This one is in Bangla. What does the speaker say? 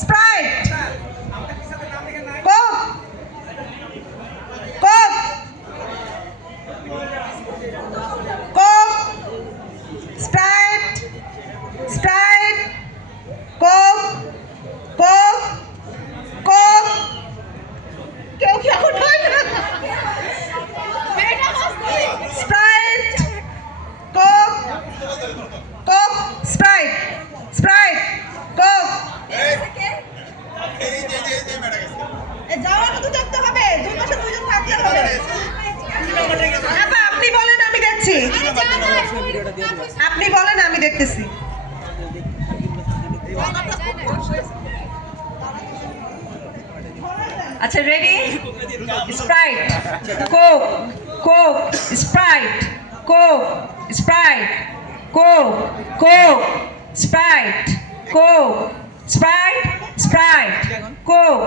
Sprite, Coke, Coke, Coke, Sprite, Sprite, Coke, Coke, Coke. কেউ কি এখন Sprite, Coke, Coke, Sprite, Sprite, Coke. যাওয়ার তো দেখতে হবে, দুই পাশে দুইজন থাকতে হবে। আপনি বলেন, আমি দেখছি। আপনি বলেন, আমি দেখতেছি। আচ্ছা, ready? Sprite, Coke, Coke, Sprite, Coke, Sprite, Coke, Coke, Sprite, Coke, Sprite, Sprite, Coke.